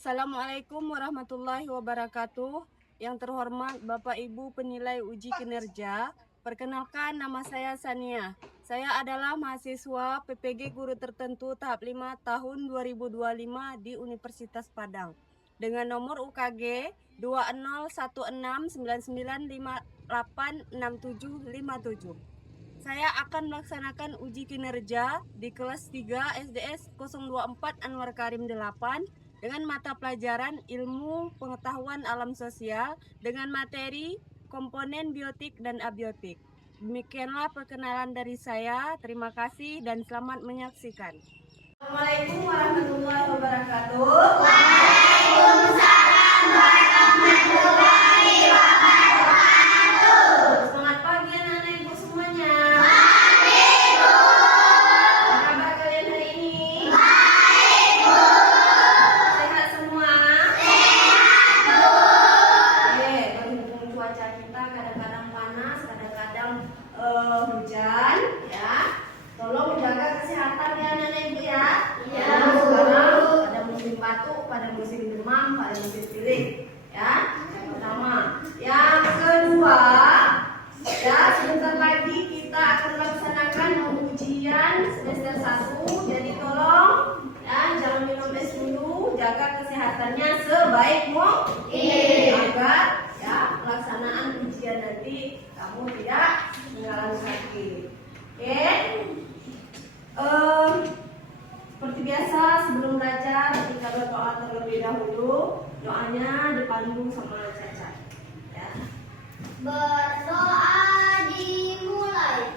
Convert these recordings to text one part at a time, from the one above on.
Assalamualaikum warahmatullahi wabarakatuh. Yang terhormat Bapak Ibu penilai uji kinerja, perkenalkan nama saya Sania. Saya adalah mahasiswa PPG Guru Tertentu tahap 5 tahun 2025 di Universitas Padang dengan nomor UKG 201699586757. Saya akan melaksanakan uji kinerja di kelas 3 SDS 024 Anwar Karim 8 dengan mata pelajaran ilmu pengetahuan alam sosial dengan materi komponen biotik dan abiotik. Demikianlah perkenalan dari saya. Terima kasih dan selamat menyaksikan. Assalamualaikum warahmatullahi wabarakatuh. Waalaikumsalam warahmatullahi wabarakatuh. Selamat pagi anak-anak ibu semuanya. Baik, Bu. Apa kabar kalian hari ini? Baik, Bu. Sehat semua? Sehat, Bu. Oke, berhubung cuaca kita kadang-kadang panas, kadang-kadang hujan, ya. Tolong jaga kesehatan ya anak-anak ibu ya. Iya, Karena Bu. sekarang pada musim batuk, pada musim demam, pada musim pilek, ya. Yang pertama, yang kedua, ya sebentar lagi kita akan melaksanakan ujian semester 1. Jadi tolong ya jangan minum es dulu, jaga kesehatannya sebaik mungkin agar ya pelaksanaan ujian nanti kamu tidak mengalami sakit. Oke. Seperti biasa sebelum belajar kita berdoa terlebih dahulu. Doanya dipandu sama Caca. Ya. Berdoa dimulai.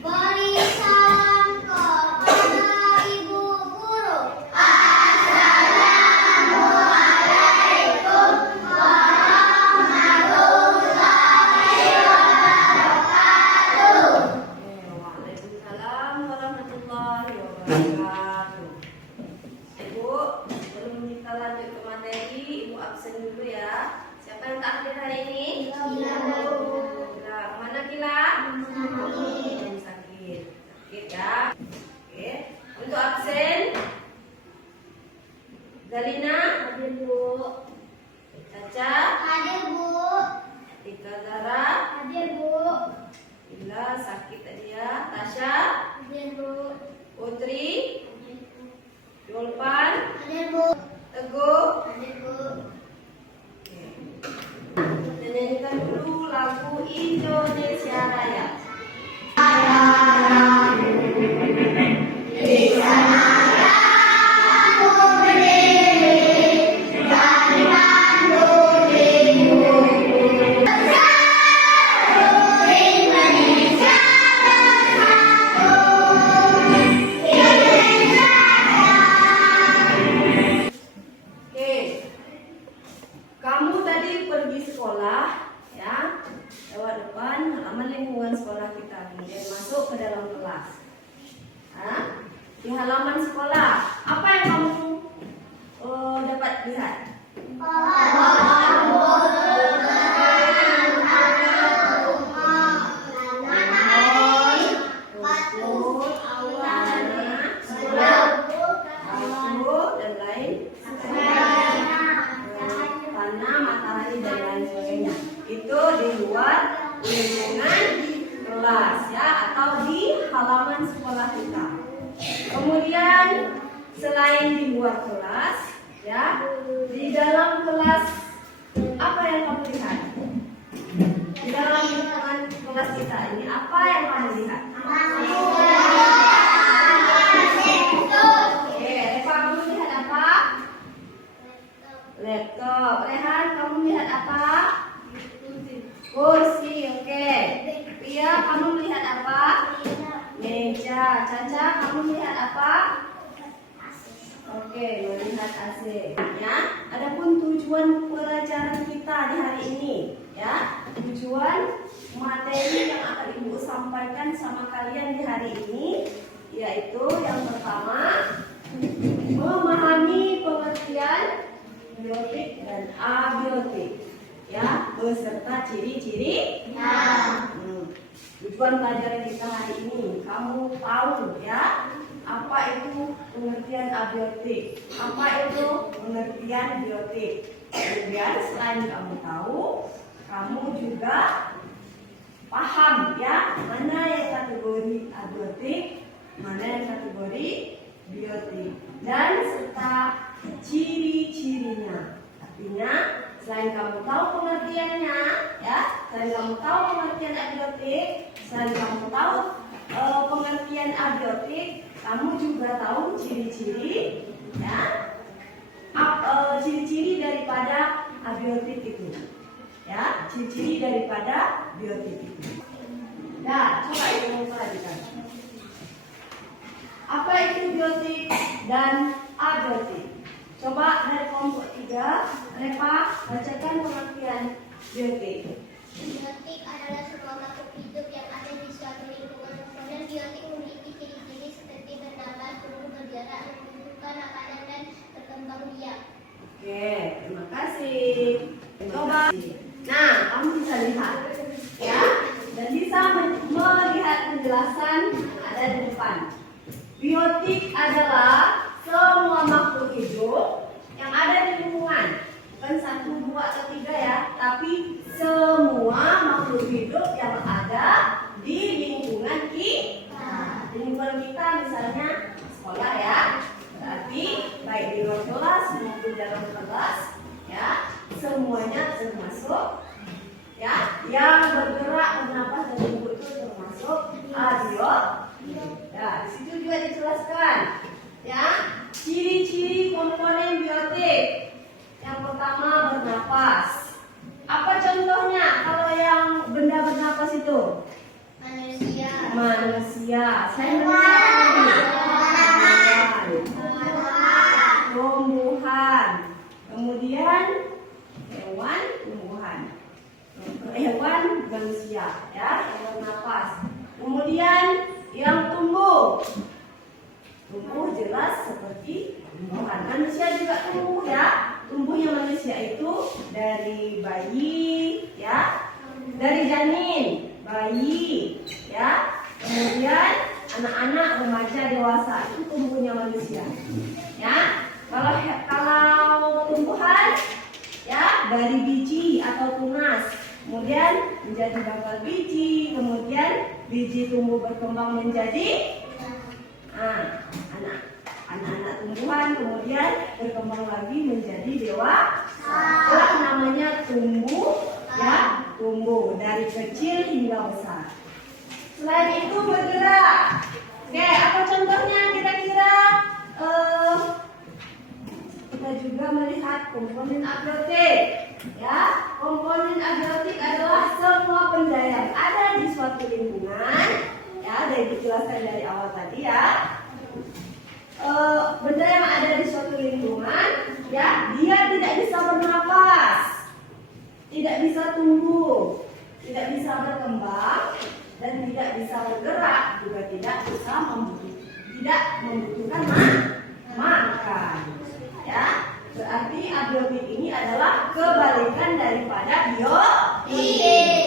Beri salam kepada Ibu Guru. Assalamualaikum warahmatullahi wabarakatuh. Waalaikumsalam warahmatullahi wabarakatuh. Ibu, sebelum kita lanjut ke materi, Ibu absen dulu ya. Siapa yang tak hadir hari ini? Gila. Gila. Mana Gila? Sakit. Sakit ya. Oke. Untuk absen, Galina, Hadir, Bu. Caca, Hadir, Bu. Tika Zara, Hadir, Bu. Gila sakit tadi ya. Tasya, Hadir, Bu. Putri, Yulpan, Hadir, Bu. Teguh. Hadir, Bu. Kita nyanyikan dulu lagu Indonesia Raya. Oke, kamu tadi pergi sekolah, ya, lewat depan halaman lingkungan sekolah kita, kemudian masuk ke dalam kelas. Hah? Di halaman sekolah, apa yang kamu dapat lihat? Rumput, batu, dan lain tanah, matahari dan lain sebagainya. Itu di luar lingkungan kelas ya, atau di halaman sekolah kita. Kemudian selain di luar kelas ya, di dalam kelas apa yang kamu lihat? Di dalam lingkungan kelas kita ini apa yang kamu lihat? Oke, Reva kamu lihat apa? Laptop. Rehan kamu lihat apa? Kursi. Oke. Pia kamu melihat apa? Meja. Caca kamu melihat apa? Oke, melihat AC. Ya. Adapun tujuan pelajaran hari ini, ya. Tujuan materi yang akan Ibu sampaikan sama kalian di hari ini yaitu yang pertama, memahami pengertian biotik dan abiotik, ya, beserta ciri-ciri. Tujuan pelajaran kita hari ini, kamu tahu ya apa itu pengertian abiotik, apa itu pengertian biotik. Kemudian selain kamu tahu, kamu juga paham ya mana yang kategori abiotik, mana yang kategori biotik, dan serta ciri-cirinya. Artinya selain kamu tahu pengertiannya, ya, selain kamu tahu pengertian abiotik, selain kamu tahu pengertian abiotik, kamu juga tahu ciri-ciri, ya, ciri-ciri daripada abiotik itu, ya, ciri-ciri daripada biotik itu. Nah, coba Ibu perhatikan. Apa itu biotik dan abiotik? Coba dari kelompok 3, Repa bacakan pengertian biotik. Biotik adalah semua makhluk hidup yang ada di suatu lingkungan. Komponen biotik memiliki ciri-ciri seperti bernafas, tumbuh, bergerak, membutuhkan makanan, dan berkembang biak. Oke, terima kasih. Coba. Nah, kamu bisa lihat, ya, dan bisa melihat penjelasan ada di depan. Biotik adalah semua makhluk hidup yang ada di lingkungan. Bukan 1, 2, atau 3 ya, tapi semua makhluk hidup yang ada di lingkungan kita. Di lingkungan kita misalnya sekolah ya, berarti baik di luar kelas maupun dalam kelas ya, semuanya termasuk ya, yang bergerak, bernapas dan tumbuh itu termasuk abiotik. Ya, di situ juga dijelaskan ya ciri-ciri komponen biotik. Yang pertama bernapas. Apa contohnya kalau yang benda bernapas itu? Manusia. Manusia. Saya tumbuhan. Kemudian hewan, tumbuhan. Hewan, manusia, ya, yang bernapas. Kemudian yang tumbuh. Tumbuh jelas seperti tumbuhan. Manusia juga tumbuh ya. Tumbuhnya manusia itu dari bayi, ya, dari janin, bayi, ya, kemudian anak-anak, remaja, dewasa itu tumbuhnya manusia, ya. Kalau tumbuhan, ya, dari biji atau tunas, kemudian menjadi bakal biji, kemudian biji tumbuh berkembang menjadi anak-anak tumbuhan, kemudian berkembang lagi menjadi dewasa. Itulah namanya tumbuh, ya, tumbuh dari kecil hingga besar. Selain itu bergerak. Oke, apa contohnya kira-kira? Kita juga melihat komponen abiotik. Ya, komponen abiotik adalah semua benda yang ada di suatu lingkungan. Ya, dari dijelaskan dari awal tadi ya. Benda yang ada di suatu lingkungan, ya, dia tidak bisa bernapas, tidak bisa tumbuh, tidak bisa berkembang, dan tidak bisa bergerak, juga tidak membutuhkan makan. Ya, berarti abiotik ini adalah kebalikan daripada biotik.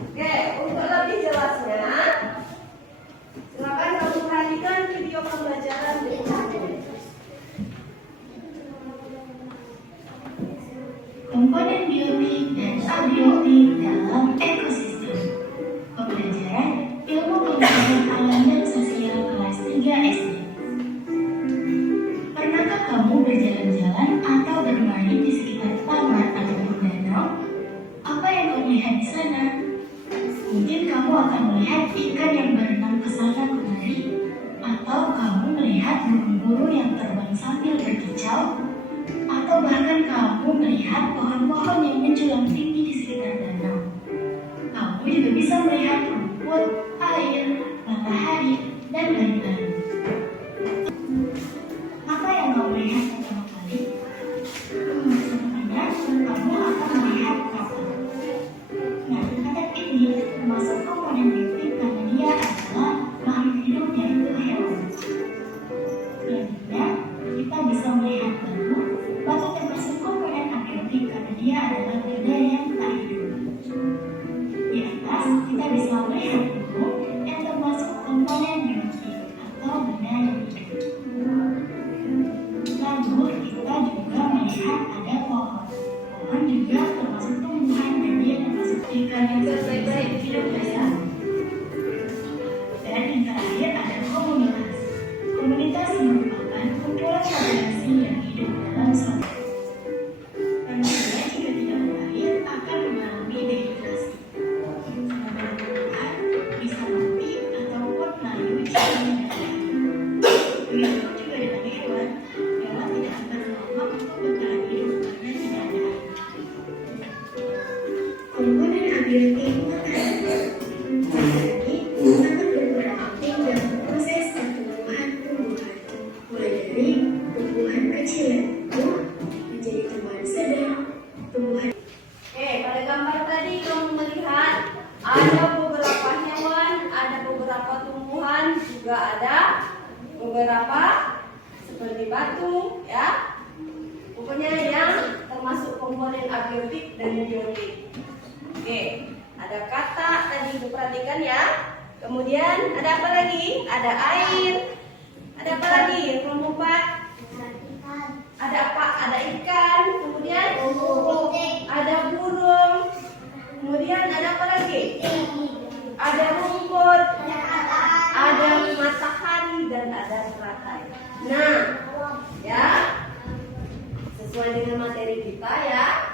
Oke, untuk lebih jelasnya, silakan kamu perhatikan video pembelajaran berikutnya. Komponen biotik dan abiotik dalam ekosistem. Pembelajaran ilmu pengetahuan alam dan sosial kelas 3 SD. Pernahkah kamu berjalan-jalan atau bermain di sekitar taman ataupun danau? Apa yang kamu lihat di sana? Mungkin kamu akan melihat ikan yang berenang ke sana kemari, atau kamu melihat burung-burung yang terbang sambil berkicau, atau bahkan kamu melihat pohon-pohon yang menjulang tinggi di sekitar danau. Kamu juga bisa melihat rumput, air, matahari, dan lain-lain. Apa yang kamu lihat pertama kali? Sebenarnya kamu akan melihat abiotik makanan. Jadi, sangat berperan penting dalam proses pertumbuhan tumbuhan, mulai dari tumbuhan kecil yang tumbuh menjadi tumbuhan sedang, tumbuhan. Oke, pada gambar tadi kamu melihat ada beberapa hewan, ada beberapa tumbuhan, juga ada beberapa seperti batu, ya. Pokoknya yang termasuk komponen abiotik dan biotik. Oke, ada kata tadi diperhatikan ya. Kemudian ada apa lagi? Ada air. Ada apa lagi? Nomor 4. Ada apa? Ada ikan. Kemudian ada burung. Kemudian ada apa lagi? Ada rumput. Ada matahari dan ada teratai. Nah, ya. Sesuai dengan materi kita ya.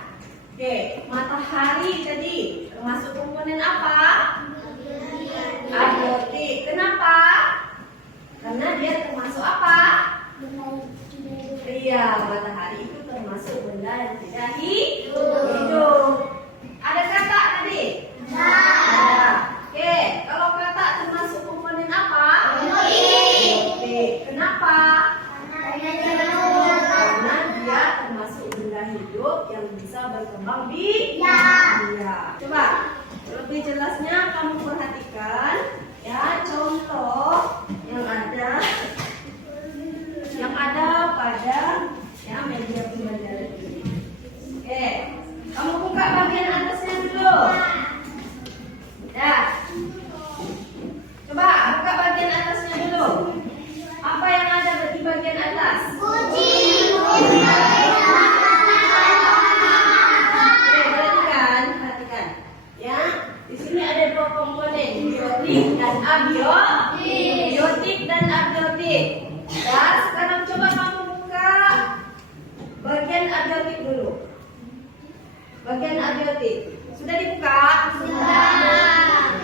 Oke, matahari tadi termasuk komponen apa? Abiotik. Kenapa? Karena dia termasuk apa? Iya, matahari itu termasuk benda yang tidak hidup. Ada kata tadi? Ada. Oke, kalau kata termasuk komponen apa? Abiotik. Kenapa? Karena dia termasuk benda hidup yang bisa berkembang biak. Coba lebih jelasnya kamu perhatikan ya contoh yang ada pada ya media pembelajaran ini. Oke, kamu buka bagian atasnya dulu. Ya. Coba buka bagian atasnya dulu. Apa yang ada di bagian atas? Perhatikan. Ya, di sini ada dua komponen, biotik dan abiotik. Biotik dan abiotik. Ya, sekarang coba kamu buka bagian abiotik dulu. Bagian abiotik. Sudah dibuka? Sudah.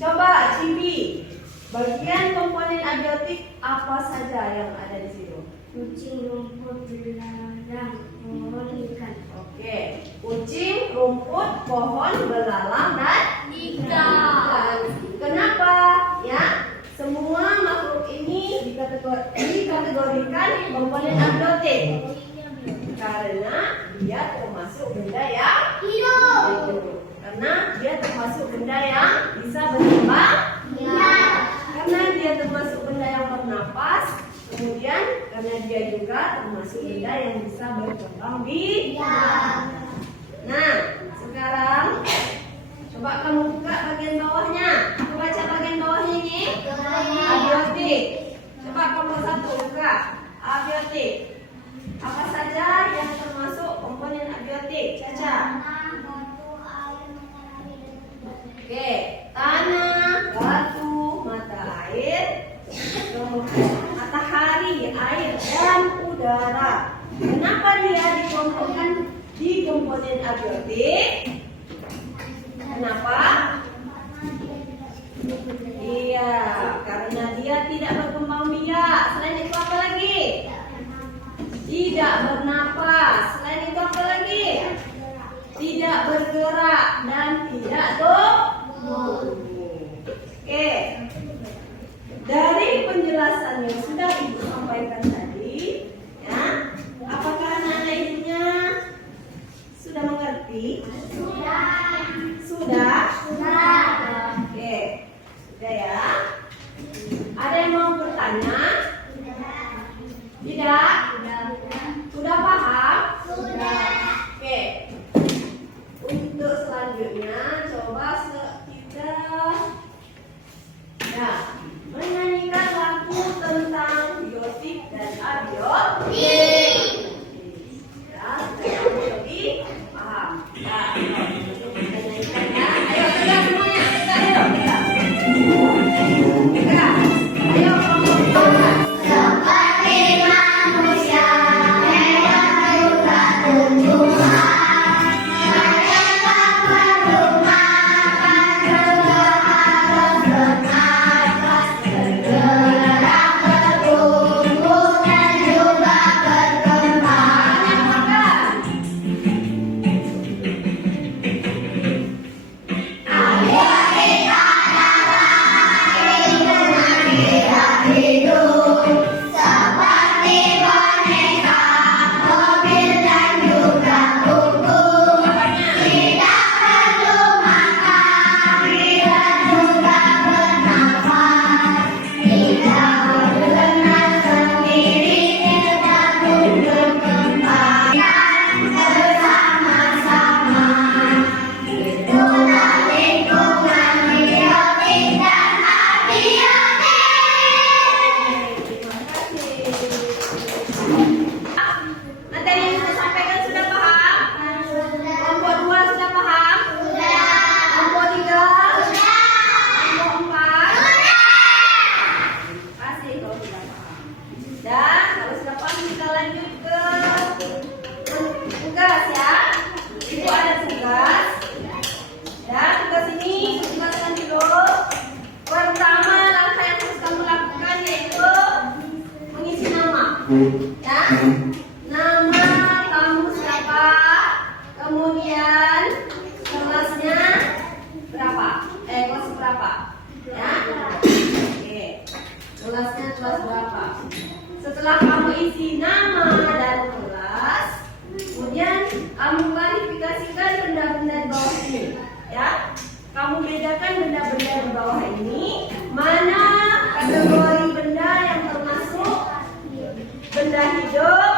Coba Cibi. Bagian komponen abiotik apa saja yang ada di situ? Kucing, rumput, belalang, pohon, ikan. Oke, kucing, rumput, pohon, belalang, dan ikan. Kenapa? Ya, semua makhluk ini dikategorikan komponen abiotik karena dia termasuk benda yang hidup. Karena dia termasuk benda yang bisa berkembang. Karena dia termasuk benda yang bernapas, kemudian karena dia juga termasuk benda yang bisa berkembang biak. Nah, sekarang coba kamu buka bagian bawahnya. Aku baca bagian bawahnya ini. Abiotik. Coba kamu satu buka. Abiotik. Apa saja yang termasuk komponen abiotik? Caca. Oke, tanah, batu, mata air, matahari, air, dan udara. Kenapa dia dikelompokkan di komponen abiotik? Kenapa? Iya, karena dia tidak berkembang biak. Selain itu apa lagi? Tidak bernapas. Selain itu apa lagi? Tidak bergerak dan tidak tumbuh. Oke. Dari penjelasan yang sudah Ibu sampaikan tadi, ya, apakah anak-anak ibunya sudah mengerti? Sudah? Oke. Sudah ya. Ada yang mau bertanya? Tidak? Sudah paham? Oke. Untuk selanjutnya coba kita ya menyanyikan lagu tentang biotik dan abiotik. Ya, supaya kamu lebih paham. Ya. kamu bedakan benda-benda di bawah ini. Mana kategori benda yang termasuk benda hidup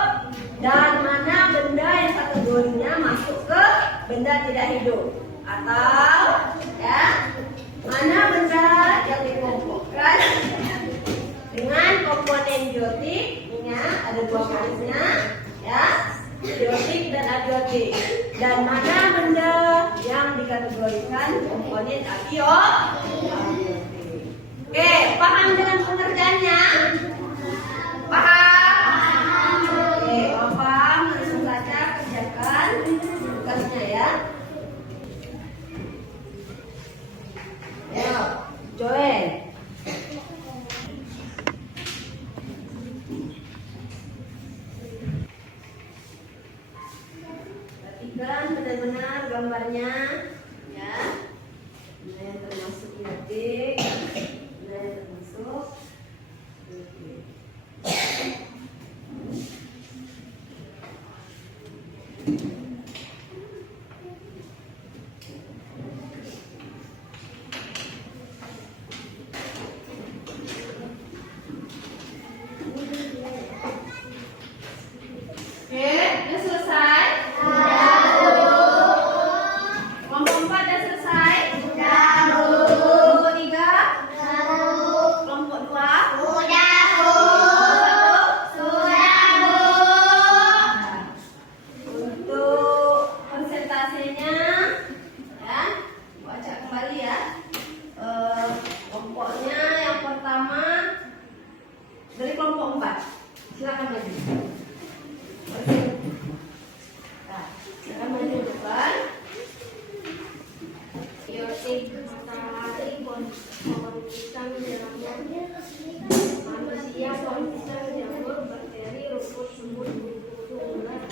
dan mana benda yang kategorinya masuk ke benda tidak hidup. Atau ya, mana benda yang dikelompokkan dengan komponen biotik. Ingat ada dua garisnya ya, biotik dan abiotik. Dan mana benda yang dikategorikan komponen abiotik. Oke, paham dengan pengerjaannya? Paham? Oke, kalau paham langsung saja kerjakan tugasnya ya. Ayo, join. Perhatikan benar-benar gambarnya ya. Ini yang termasuk biotik, ini yang termasuk biotik. Oke, udah selesai? Kelompok 4 udah selesai? Kelompok 3? Kelompok 2? Untuk persentasenya ya, baca kembali ya. Kelompoknya yang pertama dari kelompok 4. Silakan maju. Nah, silakan maju depan. Biotik matahari pohon pisang dalamnya manusia pohon pisang jamur bakteri rumput sumur bulu ular.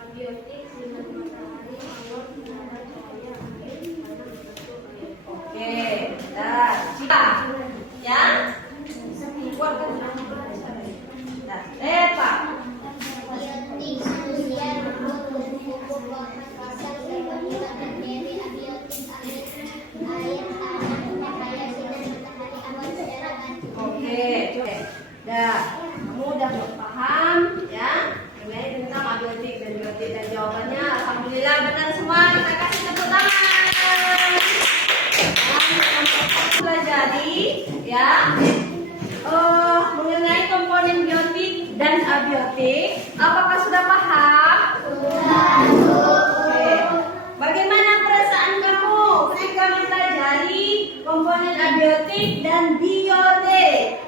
Abiotik sinar matahari awan udara cahaya angin tanah bentuk air. Oke, dah. Cita. Ya. Keluarkan nah, Pak. Abiotik manusia rumput pupuk pohon pisang seperti bakteri. Abiotik air tanah cahaya sinar matahari awan udara angin. Oke, dah. Kamu udah paham ya mengenai tentang abiotik dan biotik, dan jawabannya alhamdulillah benar semua. Kita kasih tepuk tangan. Pelajari ya mengenai komponen biotik dan abiotik. Apakah sudah paham? Oke. Bagaimana perasaan kamu ketika mempelajari komponen abiotik dan biotik?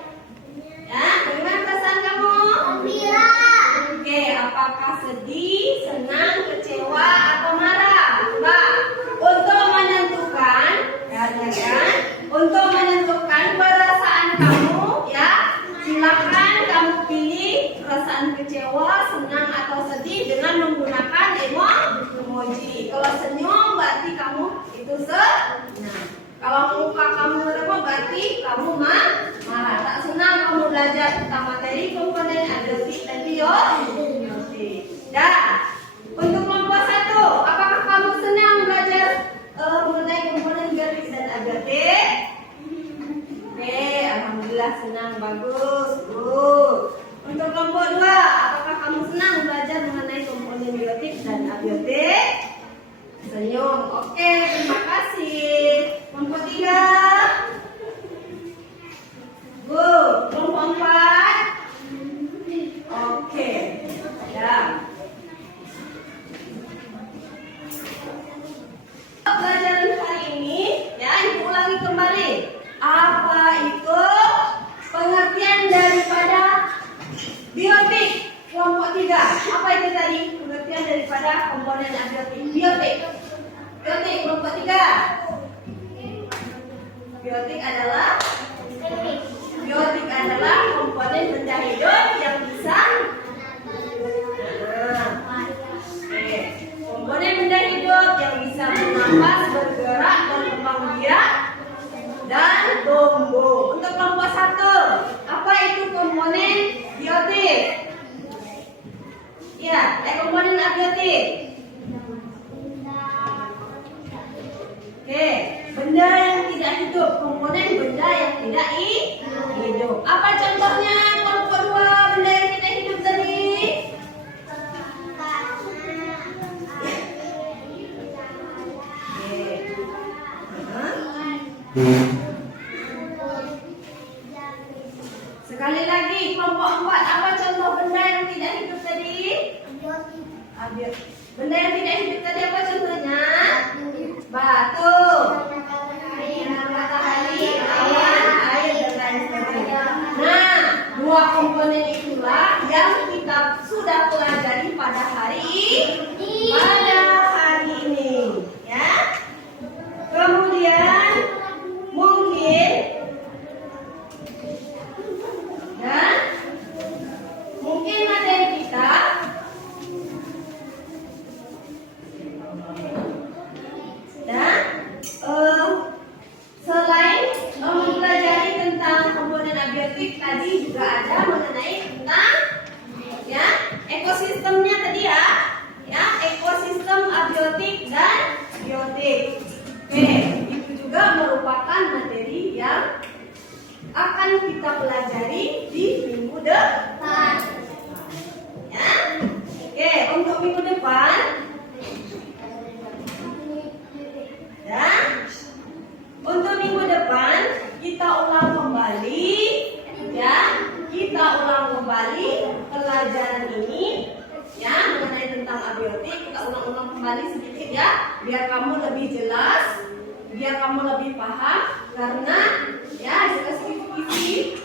Ya, bagaimana perasaan kamu? Gembira. Oke, apakah sedih, senang, kecewa, atau marah? Mbak, untuk menentukan, kan? Untuk menentukan perasaan kamu, ya, silakan kamu pilih perasaan kecewa, senang, atau sedih dengan menggunakan emoji. Kalau senyum berarti kamu itu senang. Kalau muka kamu meremuk berarti kamu marah. Tak senang kamu belajar tentang materi komponen abiotik dan biotik. Dan untuk kelompok 1, apakah kamu senang belajar mengenai komponen biotik dan abiotik? Oke, alhamdulillah senang, bagus, good. Untuk kelompok 2, apakah kamu senang belajar mengenai komponen biotik dan abiotik? Senyum. Oke, terima kasih. Kelompok 3. Good. Kelompok 4. Oke. Ya. Pelajaran hari ini, ya, ibu ulangi kembali. Apa itu pengertian daripada biotik? Kelompok 3. Apa itu tadi? Pengertian daripada komponen abiotik. Biotik. Biotik kelompok 3. Biotik adalah komponen benda hidup yang bisa komponen benda hidup yang bisa bernafas, bergerak, berkembang biak, dan tumbuh. Untuk kelompok 1, apa itu komponen biotik? Ya, komponen abiotik. Oke. hidup. Komponen benda yang tidak hidup. Apa contohnya kelompok 2 benda yang tidak hidup tadi? Sekali lagi, kelompok 4, apa contoh benda yang tidak hidup tadi? Benda yang tidak hidup tadi apa contohnya? Batu, sinar matahari, awan, air, dan lain sebagainya. Nah, dua komponen itulah yang kita sudah pelajari pada hari ini, ya. Kemudian mungkin materi kita selain mempelajari tentang komponen abiotik tadi juga ada mengenai tentang ya ekosistemnya tadi ya ekosistem abiotik dan biotik. Oke, itu juga merupakan materi yang akan kita pelajari di minggu depan. Ya. Oke, untuk minggu depan kita ulang kembali pelajaran ini ya mengenai tentang abiotik. Kita ulang kembali sedikit ya biar kamu lebih jelas, biar kamu lebih paham, karena ya kisi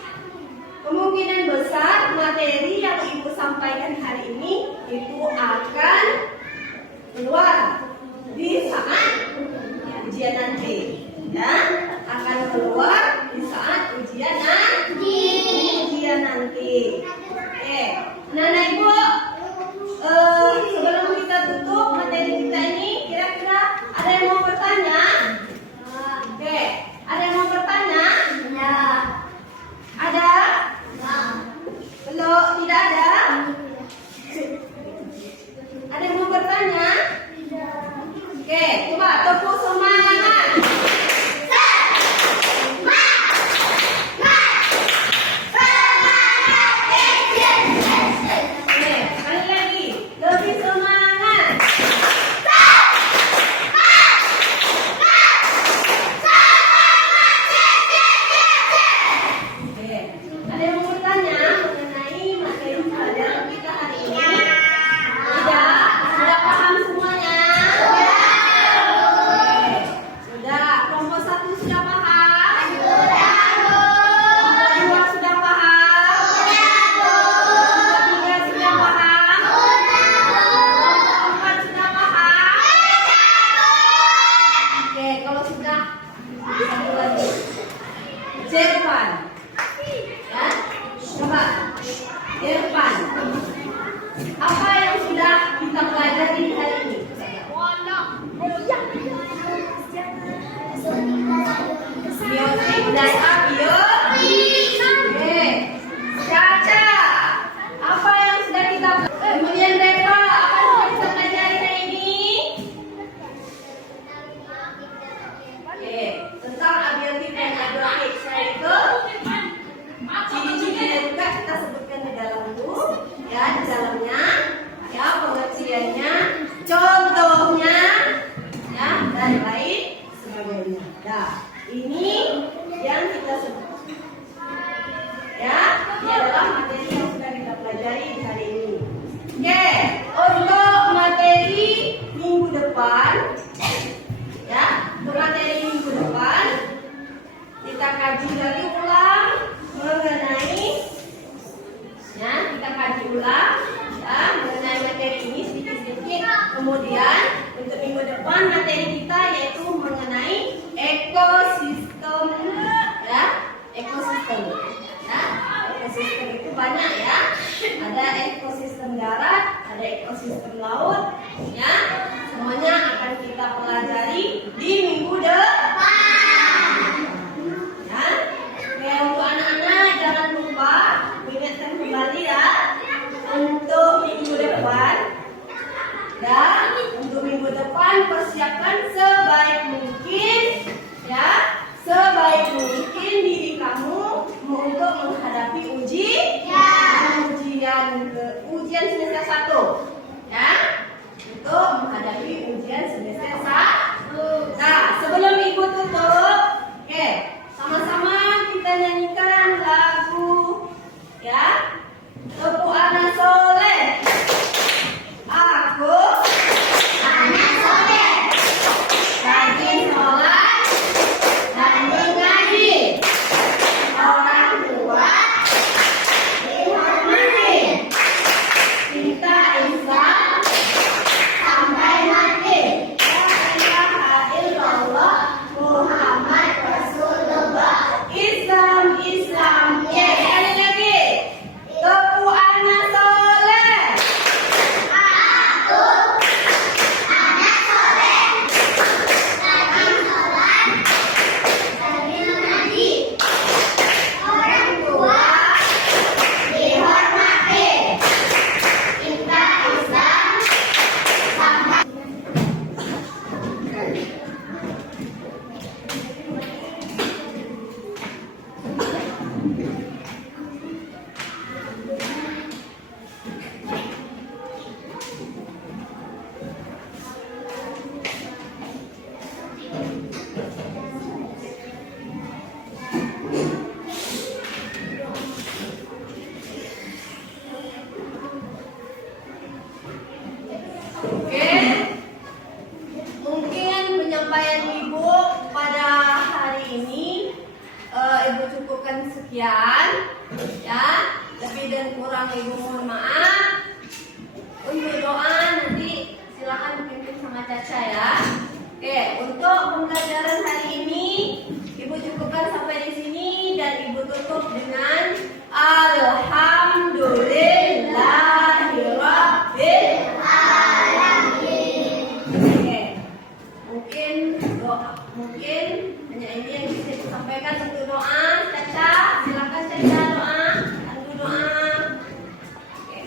kemungkinan besar materi yang Ibu sampaikan hari ini itu akan keluar di saat ujian nanti ya, akan keluar di saat ujian nanti. Oke, Nana Ibu, sebelum kita tutup materi kita ini, kira-kira ada yang mau bertanya? Oke, ada yang mau bertanya? Ya. Ada? Belum, tidak ada? Ada yang mau bertanya? Oke, coba tepuk semangat. Apa yang sudah kita pelajari hari ini? Biotik dan abiotik. Oke. Caca, apa yang sudah kita kemudian Reva, apa yang sudah kita pelajari hari ini? Oke, tentang abiotik dan abiotik. Itu ciri-cirinya juga kita sebutkan di dalam buku. Ya, di dalamnya ya pengertiannya, contohnya ya dan lain sebagainya. Nah, ini yang kita sebut ya, ini adalah materi yang sudah kita pelajari di hari ini. Oke, untuk materi minggu depan ya, untuk materi minggu depan kita kaji lagi ulang mengenai ya, kita kaji ulang ya, mengenai materi ini sedikit-sedikit. Kemudian untuk minggu depan materi kita yaitu mengenai ekosistem ya, ekosistem ya. Ekosistem itu banyak ya, ada ekosistem darat, ada ekosistem laut ya, semuanya akan kita pelajari di minggu depan ya. Oke, untuk anak-anak jangan lupa ingatkan kembali ya untuk minggu depan. Dan untuk minggu depan persiapkan sebaik mungkin ya, sebaik mungkin diri kamu untuk menghadapi ujian semester 1. Ya, untuk menghadapi ujian semester 1. Nah, sebelum ibu tutup, oke, sama-sama kita nyanyikan lagu, ya. Tepu anak soleh. Aku anak soleh, rajin sholat dan mengaji. Orang tua dihormati. Cinta Islam sampai mati. La ilaha illallah Muhammad Rasulullah. Islam, Islam, yes. Sekali lagi. Tepu anak soleh. Aku anak soleh, rajin sholat, rajin mengaji. Orang tua dihormati. Cinta Islam sampai Oke, mungkin penyampaian ibu pada hari ini ibu cukupkan sekian, ya. Lebih dan kurang ibu mohon maaf. Untuk doa nanti silakan pimpin sama Caca ya. Oke, untuk pembelajaran hari ini ibu cukupkan sampai di sini dan ibu tutup dengan Alhamdulillahirabbil. Oke, mungkin hanya ini yang bisa disampaikan untuk doa. Caca, silakan Caca doa. Bantu doa. Oke.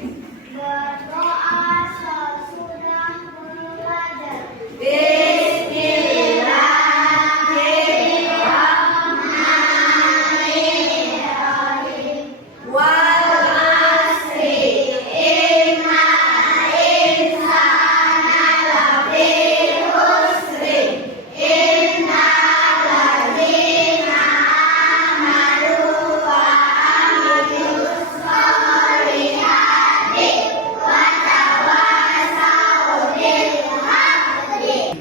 berdoa sesudah belajar. Bismillahirrahmanirrahim. Wal asri innal insana lafi khusri innal ladzina amanu wa amilus solihati wa tawasaw bil haqqi.